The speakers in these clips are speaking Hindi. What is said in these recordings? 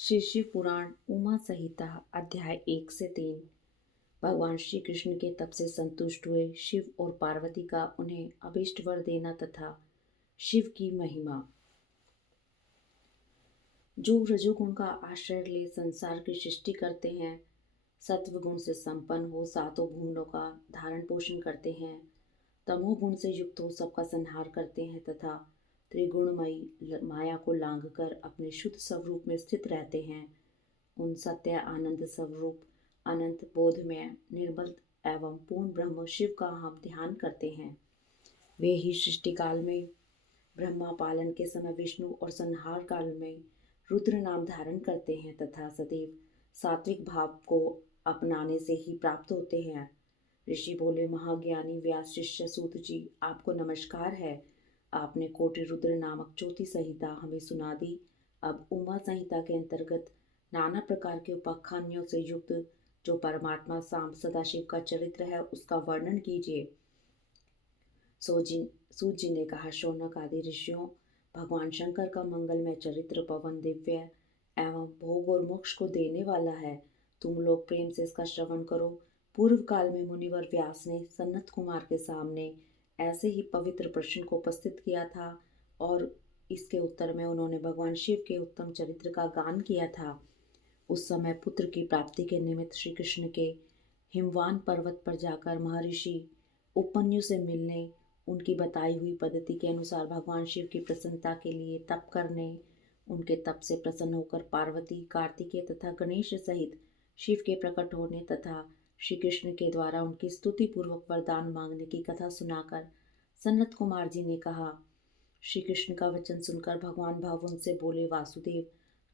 श्री शिव पुराण उमा संहिता अध्याय 1 से 3। भगवान श्री कृष्ण के तप से संतुष्ट हुए शिव और पार्वती का उन्हें अभीष्ट वर देना तथा शिव की महिमा। जो रजोगुण का आश्रय ले संसार की सृष्टि करते हैं, सत्व गुण से संपन्न हो सातों भुवनों का धारण पोषण करते हैं, तमोगुण से युक्त हो सबका संहार करते हैं तथा त्रिगुणमयी माया को लांघ कर अपने शुद्ध स्वरूप में स्थित रहते हैं, उन सत्य आनंद स्वरूप अनंत बोधमय निर्मल एवं पूर्ण ब्रह्म शिव का हम ध्यान करते हैं। वे ही सृष्टि काल में ब्रह्मा, पालन के समय विष्णु और संहार काल में रुद्र नाम धारण करते हैं तथा सदैव सात्विक भाव को अपनाने से ही प्राप्त होते हैं। ऋषि बोले, महाज्ञानी व्यास शिष्य सूत जी, आपको नमस्कार है। आपने कोटि रुद्र नामक चौथी संहिता हमें सुना दी। अब उमा संहिता के अंतर्गत नाना प्रकार के उपाख्यानों से युक्त जो परमात्मा सांब सदाशिव का चरित्र है उसका वर्णन कीजिए। सूत जी ने कहा, शौनक आदि ऋषियों, भगवान शंकर का मंगलमय चरित्र पवन दिव्य एवं भोग और मोक्ष को देने वाला है। तुम लोग प्रेम से इसका श्रवण करो। पूर्व काल में मुनिवर व्यास ने सनत कुमार के सामने ऐसे ही पवित्र प्रश्न को उपस्थित किया था और इसके उत्तर में उन्होंने भगवान शिव के उत्तम चरित्र का गान किया था। उस समय पुत्र की प्राप्ति के निमित्त श्री कृष्ण के हिमवान पर्वत पर जाकर महर्षि उपमन्यु से मिलने, उनकी बताई हुई पद्धति के अनुसार भगवान शिव की प्रसन्नता के लिए तप करने, उनके तप से प्रसन्न होकर पार्वती, कार्तिकेय तथा गणेश सहित शिव के प्रकट होने तथा श्री कृष्ण के द्वारा उनकी स्तुति पूर्वक वरदान मांगने की कथा सुनाकर सनत कुमार जी ने कहा। श्री कृष्ण का वचन सुनकर भगवान भाव उनसे बोले, वासुदेव,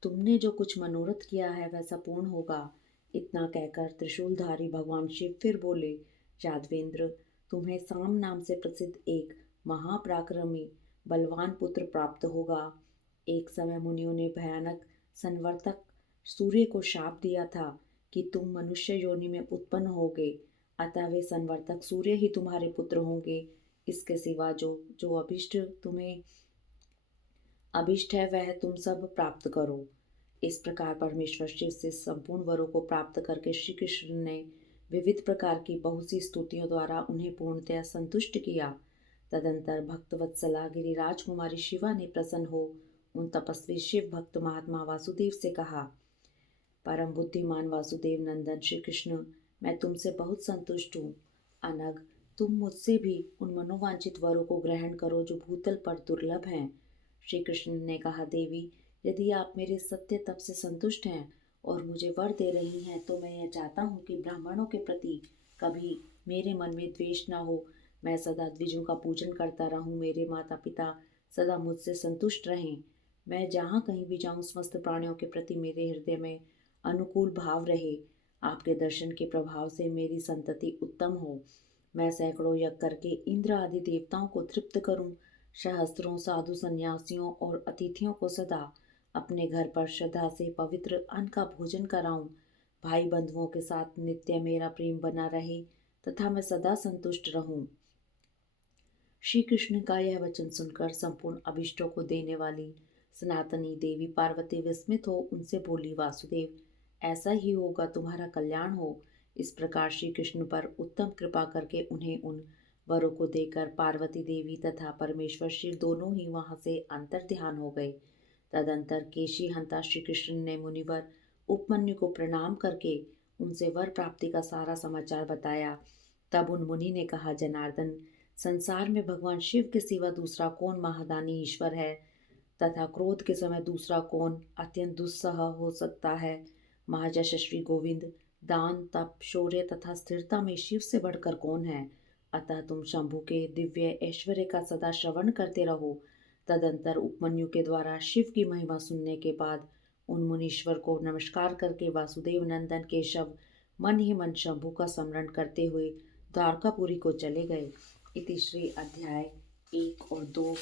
तुमने जो कुछ मनोरथ किया है वैसा पूर्ण होगा। इतना कहकर त्रिशूलधारी भगवान शिव फिर बोले, यादवेंद्र, तुम्हें साम नाम से प्रसिद्ध एक महापराक्रमी बलवान पुत्र प्राप्त होगा। एक समय मुनियों ने भयानक संवर्तक सूर्य को शाप दिया था कि तुम मनुष्य योनि में उत्पन्न होगे, अतः वे संवर्तक सूर्य ही तुम्हारे पुत्र होंगे। इसके सिवा जो जो तुम्हें अभिष्ट है वह तुम सब प्राप्त करो। इस प्रकार परमेश्वर शिव से संपूर्ण वरों को प्राप्त करके श्री कृष्ण ने विविध प्रकार की बहुत सी स्तुतियों द्वारा उन्हें पूर्णतया संतुष्ट किया। तदंतर भक्त वत्सला गिरिराज कुमारी शिवा ने प्रसन्न हो उन तपस्वी शिव भक्त महात्मा वासुदेव से कहा, परम बुद्धिमान वासुदेव नंदन श्री कृष्ण, मैं तुमसे बहुत संतुष्ट हूँ। अनग, तुम मुझसे भी उन मनोवांछित वरों को ग्रहण करो जो भूतल पर दुर्लभ हैं। श्री कृष्ण ने कहा, देवी, यदि आप मेरे सत्य तप से संतुष्ट हैं और मुझे वर दे रही हैं तो मैं यह चाहता हूँ कि ब्राह्मणों के प्रति कभी मेरे मन में द्वेष न हो। मैं सदा द्विजों का पूजन करता रहूँ। मेरे माता पिता सदा मुझसे संतुष्ट रहें। मैं जहाँ कहीं भी जाऊँ समस्त प्राणियों के प्रति मेरे हृदय में अनुकूल भाव रहे। आपके दर्शन के प्रभाव से मेरी संतति उत्तम हो। मैं सैकड़ों यज्ञ करके इंद्र आदि देवताओं को तृप्त करूं। सहस्त्रों साधु सन्यासियों और अतिथियों को सदा अपने घर पर श्रद्धा से पवित्र अन्न का भोजन कराऊं। भाई बंधुओं के साथ नित्य मेरा प्रेम बना रहे तथा मैं सदा संतुष्ट रहूं। श्री कृष्ण का यह वचन सुनकर संपूर्ण अभिष्टों को देने वाली सनातनी देवी पार्वती विस्मित हो उनसे बोली, वासुदेव, ऐसा ही होगा, तुम्हारा कल्याण हो। इस प्रकार श्री कृष्ण पर उत्तम कृपा करके उन्हें उन वरों को देकर पार्वती देवी तथा परमेश्वर शिव दोनों ही वहां से अंतर ध्यान हो गए। तदंतर केशी हंता श्री कृष्ण ने मुनिवर उपमन्यु को प्रणाम करके उनसे वर प्राप्ति का सारा समाचार बताया। तब उन मुनि ने कहा, जनार्दन, संसार में भगवान शिव के सिवा दूसरा कौन महादानी ईश्वर है तथा क्रोध के समय दूसरा कौन अत्यंत दुस्सह हो सकता है। महायशस्वी गोविंद, दान, तप, शौर्य तथा स्थिरता में शिव से बढ़कर कौन है। अतः तुम शंभु के दिव्य ऐश्वर्य का सदा श्रवण करते रहो। तदंतर उपमन्यु के द्वारा शिव की महिमा सुनने के बाद उन मुनीश्वर को नमस्कार करके वासुदेव नंदन केशव मन ही मन शंभु का स्मरण करते हुए द्वारकापुरी को चले गए। इति श्री अध्याय 1 और 2